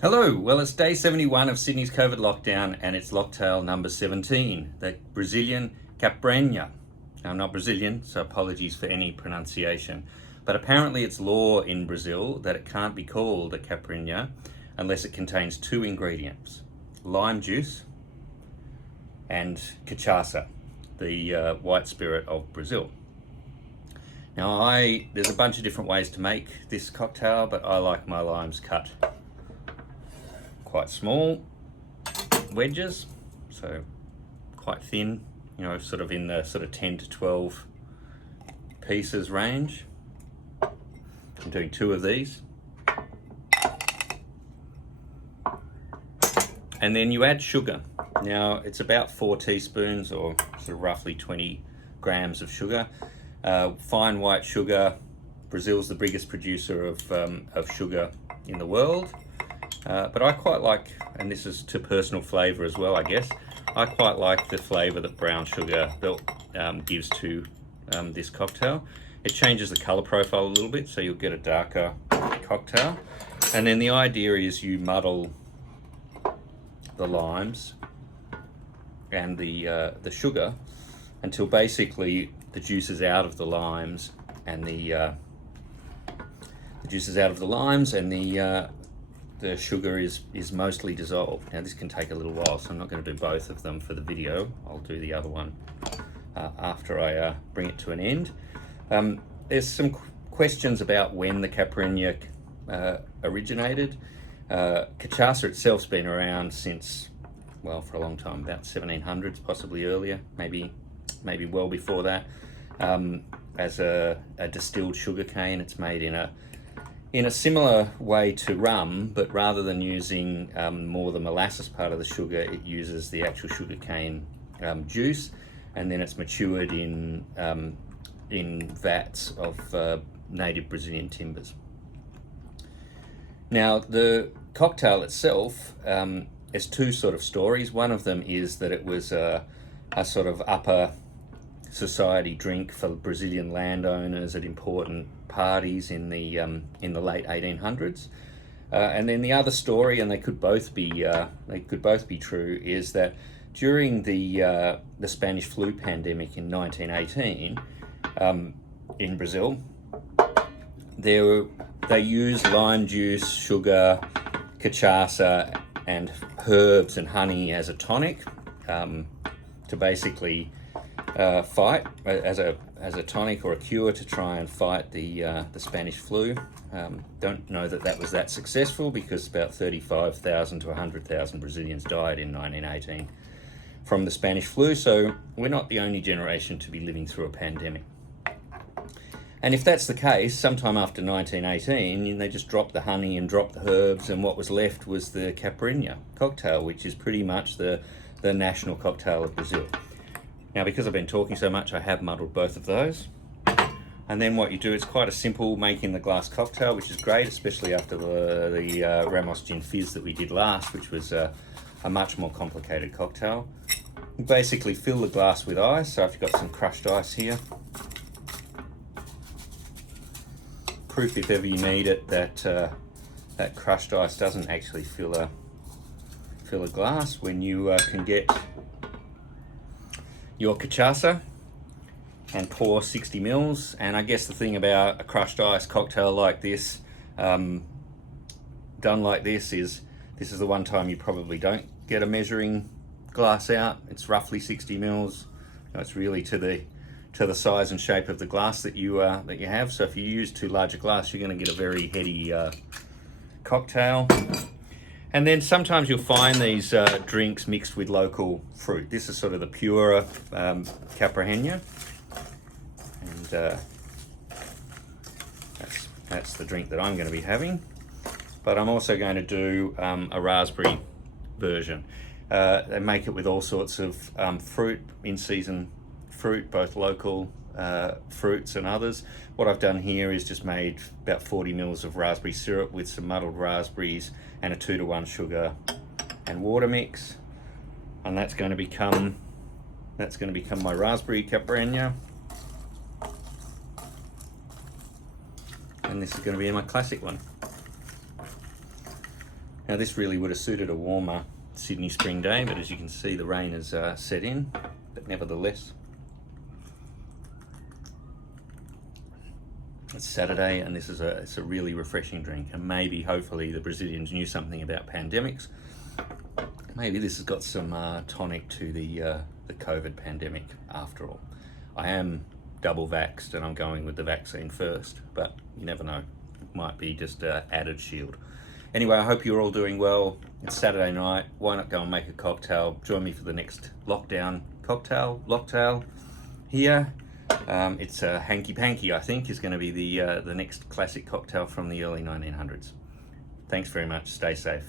Hello, well it's day 71 of Sydney's COVID lockdown and it's locktail number 17, the Brazilian Caipirinha. Now I'm not Brazilian, so apologies for any pronunciation, but apparently it's law in Brazil that it can't be called a Caipirinha unless it contains two ingredients, lime juice and cachaça, the white spirit of Brazil. Now there's a bunch of different ways to make this cocktail, but I like my limes cut quite small wedges, so quite thin, sort of in the sort of 10 to 12 pieces range. I'm doing 2 of these. And then you add sugar. Now it's about 4 teaspoons or sort of roughly 20 grams of sugar. Fine white sugar. Brazil's the biggest producer of sugar in the world. But I quite like, and this is to personal flavour as well, I guess, I quite like the flavour that brown sugar gives to this cocktail. It changes the colour profile a little bit, so you'll get a darker cocktail. And then the idea is you muddle the limes and the sugar until basically the juice is out of the limes and the sugar is mostly dissolved. Now this can take a little while, so I'm not going to do both of them for the video. I'll do the other one after I bring it to an end. There's some questions about when the Caipirinha originated. Cachaça itself's been around since, well, for a long time, about 1700s, possibly earlier, maybe well before that. As a distilled sugar cane, it's made in a similar way to rum, but rather than using more the molasses part of the sugar, it uses the actual sugar cane juice, and then it's matured in vats of native Brazilian timbers. Now the cocktail itself has 2 sort of stories. One of them is that it was a sort of upper society drink for Brazilian landowners at important parties in the late 1800s, and then the other story, and they could both be true, is that during the Spanish flu pandemic in 1918 in Brazil, they used lime juice, sugar, cachaça, and herbs and honey as a tonic to basically fight as a tonic or a cure to try and fight the Spanish flu. Don't know that was that successful, because about 35,000 to 100,000 Brazilians died in 1918 from the Spanish flu, so we're not the only generation to be living through a pandemic. And if that's the case, sometime after 1918, they just dropped the honey and dropped the herbs, and what was left was the Caipirinha cocktail, which is pretty much the national cocktail of Brazil. Now, because I've been talking so much, I have muddled both of those. And then what you do, it's quite a simple making the glass cocktail, which is great, especially after the Ramos Gin Fizz that we did last, which was a much more complicated cocktail. You basically fill the glass with ice, so I've got some crushed ice here. Proof, if ever you need it, that crushed ice doesn't actually fill a glass when you can get your cachaça and pour 60 mils. And I guess the thing about a crushed ice cocktail like this, done like this is the one time you probably don't get a measuring glass out. It's roughly 60 mils. It's really to the size and shape of the glass that you have. So if you use too large a glass, you're going to get a very heady cocktail. And then sometimes you'll find these drinks mixed with local fruit. This is sort of the purer Caipirinha, and that's the drink that I'm going to be having. But I'm also going to do a raspberry version. They make it with all sorts of fruit, in-season fruit, both local fruits and others. What I've done here is just made about 40 mils of raspberry syrup with some muddled raspberries and a 2-to-1 sugar and water mix, and that's going to become my raspberry Caipirinha. And this is going to be my classic one. Now this really would have suited a warmer Sydney spring day, but as you can see the rain has set in, but nevertheless it's Saturday and it's a really refreshing drink, and maybe hopefully the Brazilians knew something about pandemics. Maybe this has got some tonic to the COVID pandemic after all. I am double vaxxed and I'm going with the vaccine first, but you never know, it might be just an added shield. Anyway, I hope you're all doing well. It's Saturday night, why not go and make a cocktail? Join me for the next lockdown locktail here. It's a hanky panky, I think, is going to be the next classic cocktail from the early 1900s. Thanks very much. Stay safe.